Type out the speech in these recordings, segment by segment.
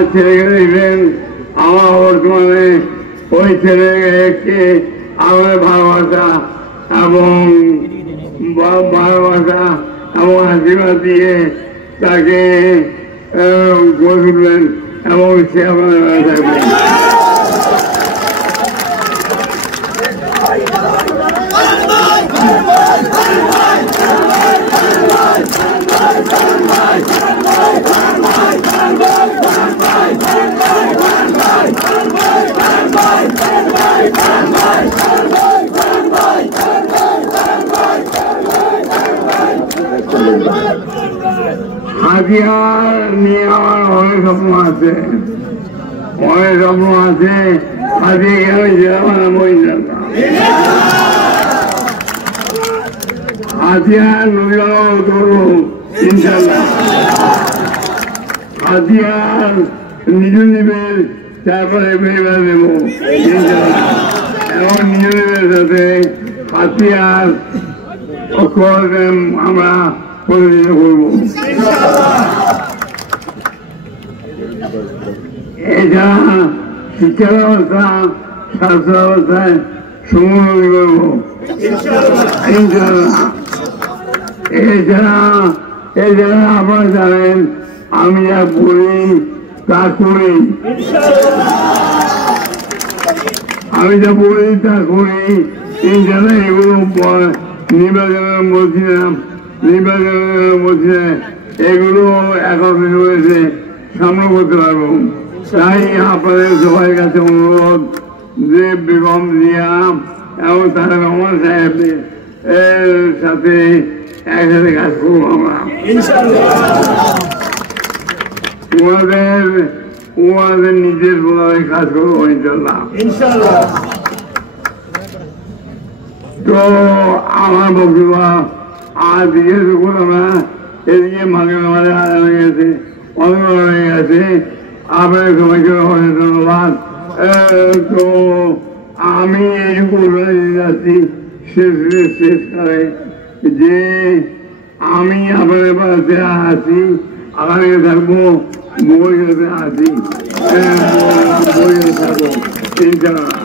আমার ছেলেকে দেখবেন, আমার বর্তমানে ওই ছেলেকে আমার ভালোবাসা এবং আশীর্বাদ দিয়ে তাকে গড়ে তুলবেন এবং সে আপনাদের থাকবেন। হাতিয়ার নিয়ে আমার অনেক স্বপ্ন আছে, হাতিয়ার যেমন হাতিয়ার নদীবান করবো ইনশাল্লাহ। হাতিয়ার নিজ নিবের তারপরে বেড়ে দেবো ইনশাল্লাহ। এবং নিজ নিবের সাথে হাতিয়ার আমরা প্রতিনিধিত্ব করবো। এছাড়া শিক্ষা ব্যবস্থা, স্বাস্থ্য ব্যবস্থায় সমুন্নতি করবো ইনশাল্লাহ। এছাড়া আপনারা জানেন আমি যা বলি তা করি, ইনশাল্লাহ। এগুলো নির্বাচনের মধ্যে এগুলো এখন রয়েছে, সামনে করতে পারবো। তাই আপনাদের সবার কাছে অনুরোধ যে বেগম জিয়া এবং তারা রহমান সাহেবের সাথে একসাথে কাজ করবো আমরা ওনাদের নিজের বলায় কাজ করবো ইনশাল্লাহ। তো আমার বক্তব্য আর জিজ্ঞেস করলাম না, এদিকে আমাদের আদান হয়ে গেছে, অনেক হয়ে গেছে। আপনাদের সবাইকে অনেক ধন্যবাদ। তো আমি এইটুকু যাচ্ছি শেষকালে যে আমি আপনাদের পাশে আছি, আগামী থাকবো, বই আছি, বই থাকবো ইনশাল্লাহ।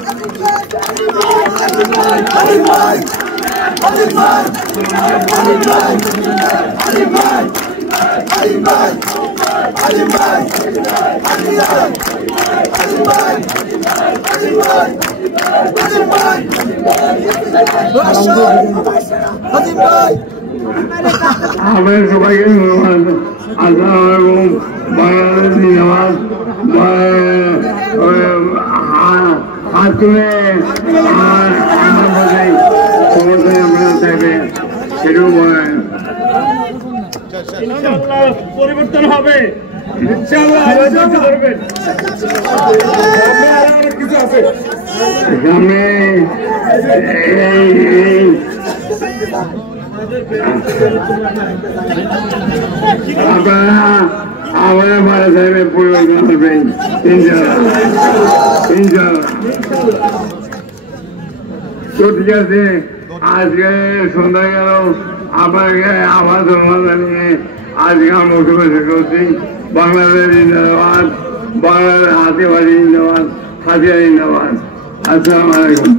আপনাদের সবাইকে ধন্যবাদ। আসসালামু আলাইকুম। বাংলাদেশ জিন্দাবাদ। হাত তুলে ক্ষমতায় আপনারা থাকবেন, সেটাও বলেন। পরিবর্তন হবে কিছু আছে আপনারা ভালো থাকবেন, পরিবর্তন করবেন ইনশাল্লাহ। তো ঠিক আছে, আজকে সন্ধ্যা গেল, আপনাকে আবার ধন্যবাদ জানিয়ে আজকে আমার বক্তব্য শেষ করছি। বাংলাদেশ জিন্দাবাদ, বাংলাদেশ হাতিয়ার জিন্দাবাদ, হাতিয়ার জিন্দাবাদ। আসসালামু আলাইকুম।